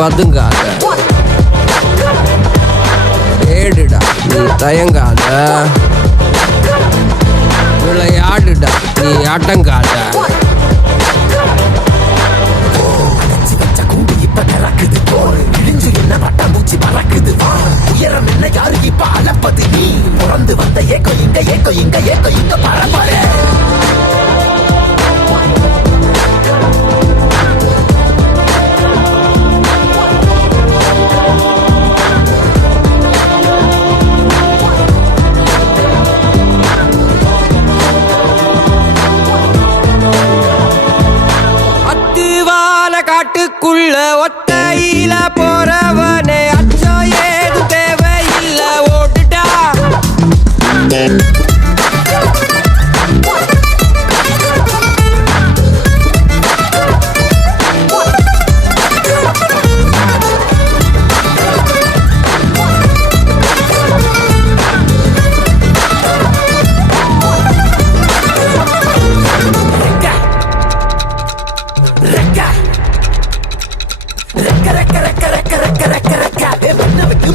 பதுங்காத, ஏடுடா நீ தயங்காத, விளையாடுடா நீ ஆட்டங்காத. உயரம் என்ன யாரு இப்ப அளப்பது நீ பிறந்து வந்த ஏக்கோ இங்க ஏக்கோ இங்க ஏக்கோ இங்க பரம்பரை. அத்துவால காட்டுக்குள்ள ஒத்தையில போறவனே அச்சம் ஏது தேவையில்ல ஓட்டுடா.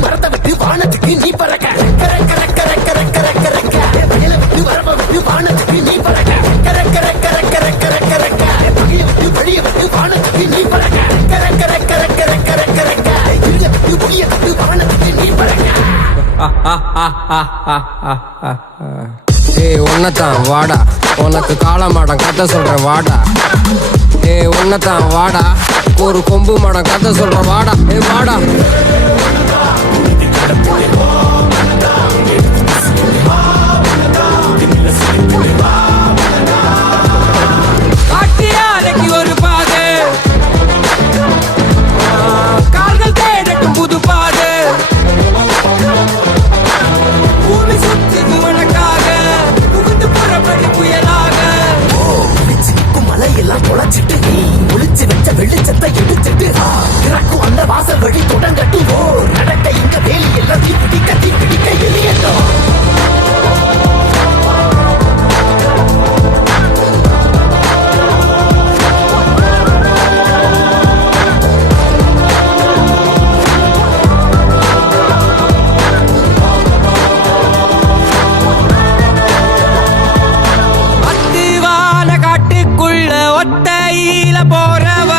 மரத்தை விட்டு வானத்துக்கு நீ பறக்க, வயல விட்டு வரம்ப விட்டு வானத்துக்கு நீ பறக்க, பகைய விட்டு வழிய விட்டு வானத்துக்கு நீ பறக்க, இருள விட்டு ஒளிய விட்டு வானத்துக்கு நீ பறக்க. ஏய் உன்னதான் வாடா, உனக்கு காளமாடம் கதை சொல்றேன் வாடா. ஏய் உன்னதான் வாடா, ஒரு கொம்பு மாடம் கதை சொல்றேன் வாடா. ஏய் வாடா. காட்டியாலைக்கு ஒரு பாது, கால்கள் தேடட்டும் புது பாது. பூமி சுத்துது உனக்காக, புகுந்து புறப்படி புயலாக. மலையெல்லாம் தொலைச்சிட்டு நீ ஒளிச்சு வச்ச வெளிச்சத்தை எடுத்துட்டு திறக்கும் அந்த வாசல் வழி தொடங்கட்டு. ஓ நடக்க இங்க வேலி எல்லாம் தீப்பிடிக்க எரியட்டும். அத்துவான காட்டுக்குள்ள ஒத்தையில போறவ